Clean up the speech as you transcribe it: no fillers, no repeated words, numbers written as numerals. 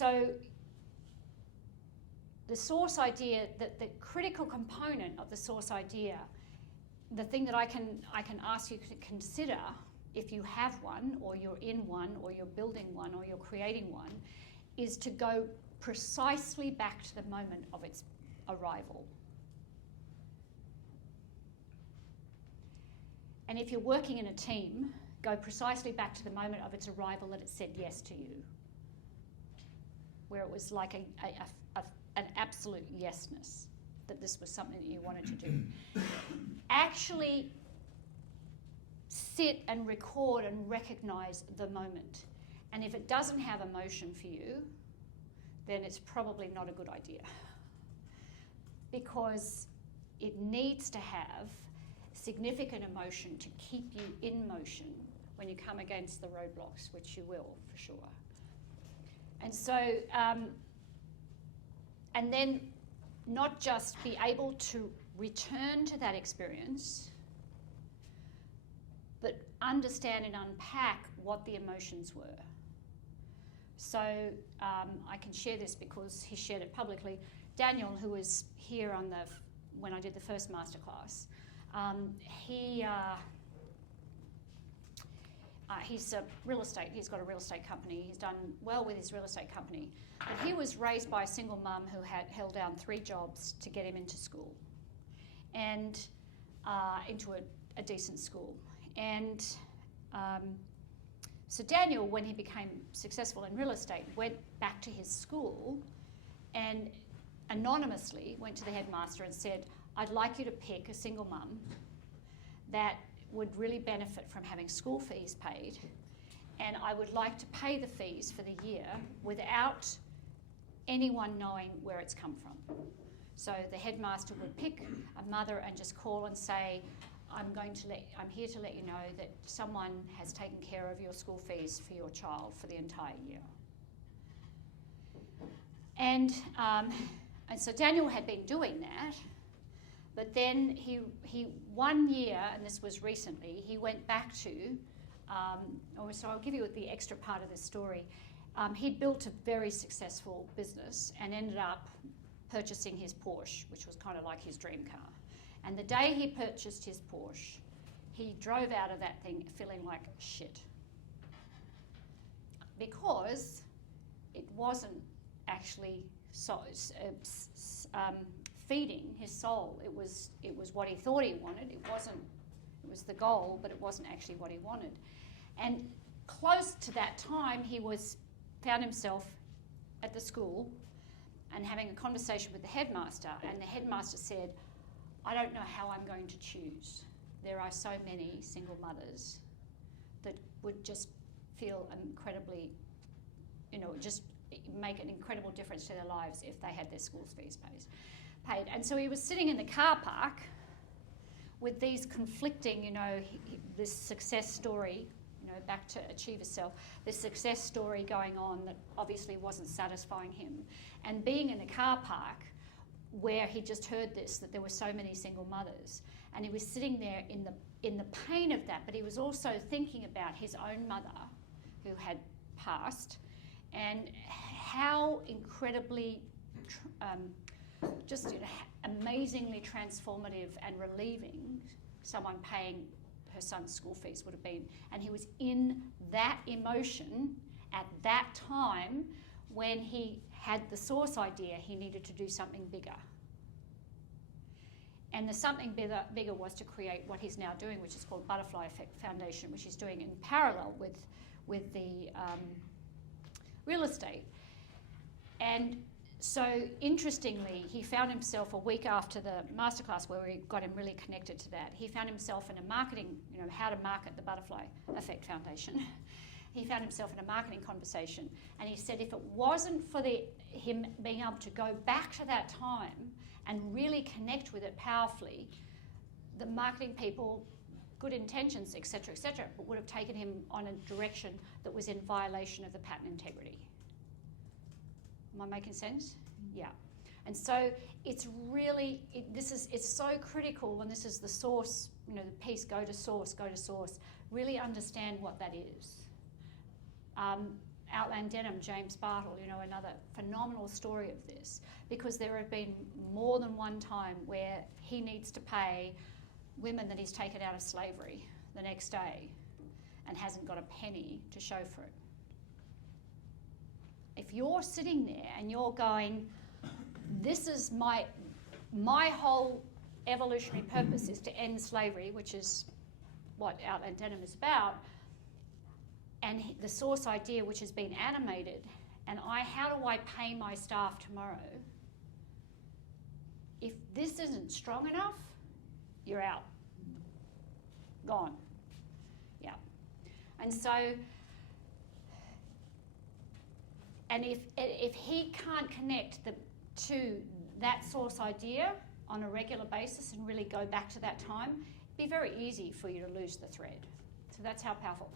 So the source idea, the critical component of the source idea, the thing that I can ask you to consider if you have one, or you're in one, or you're building one, or you're creating one, is to go precisely back to the moment of its arrival. And if you're working in a team, go precisely back to the moment of its arrival that it said yes to you, where it was like an absolute yesness, that this was something that you wanted to do. Actually sit and record and recognize the moment. And if it doesn't have emotion for you, then it's probably not a good idea, because it needs to have significant emotion to keep you in motion when you come against the roadblocks, which you will, for sure. And so, and then not just be able to return to that experience, but understand and unpack what the emotions were. So I can share this because he shared it publicly. Daniel, who was here on when I did the first masterclass, he's a real estate. He's got a real estate company. He's done well with his real estate company. But he was raised by a single mum who had held down 3 jobs to get him into school, and into a decent school. And so Daniel, when he became successful in real estate, went back to his school and anonymously went to the headmaster and said, I'd like you to pick a single mum that would really benefit from having school fees paid, and I would like to pay the fees for the year without anyone knowing where it's come from. So the headmaster would pick a mother and just call and say, I'm here to let you know that someone has taken care of your school fees for your child for the entire year. And so Daniel had been doing that, but then he 1 year, and this was recently, he went back to, so I'll give you the extra part of this story. He'd built a very successful business and ended up purchasing his Porsche, which was kind of like his dream car. And the day he purchased his Porsche, he drove out of that thing feeling like shit, because it wasn't actually feeding his soul. It was what he thought he wanted. It was the goal, but it wasn't actually what he wanted. And close to that time, he found himself at the school and having a conversation with the headmaster, and the headmaster said, I don't know how I'm going to choose. There are so many single mothers that would just feel incredibly, just make an incredible difference to their lives if they had their school fees paid. And so he was sitting in the car park with these conflicting, this success story, back to achieve yourself, this success story going on that obviously wasn't satisfying him. And being in a car park where he just heard this, that there were so many single mothers, and he was sitting there in the pain of that, but he was also thinking about his own mother who had passed, and how incredibly amazingly transformative and relieving someone paying her son's school fees would have been. And he was in that emotion at that time when he had the source idea he needed to do something bigger. And the something bigger was to create what he's now doing, which is called Butterfly Effect Foundation, which he's doing in parallel with the real estate. And so interestingly, he found himself a week after the masterclass, where we got him really connected to that. He found himself in a marketing, how to market the Butterfly Effect Foundation. He found himself in a marketing conversation, and he said if it wasn't for him being able to go back to that time and really connect with it powerfully, the marketing people, good intentions, et cetera, but would have taken him on a direction that was in violation of the patent integrity. Am I making sense? Yeah. And so it's really, it's so critical, and this is the source, the piece, go to source, really understand what that is. Outland Denim, James Bartle, you know, another phenomenal story of this, because there have been more than one time where he needs to pay women that he's taken out of slavery the next day and hasn't got a penny to show for it. If you're sitting there and you're going, this is my whole evolutionary purpose is to end slavery, which is what Outland Denim is about, and the source idea which has been animated, and how do I pay my staff tomorrow? If this isn't strong enough, you're out. Gone. Yeah. And so, and if he can't connect to that source idea on a regular basis and really go back to that time, it'd be very easy for you to lose the thread. So that's how powerful.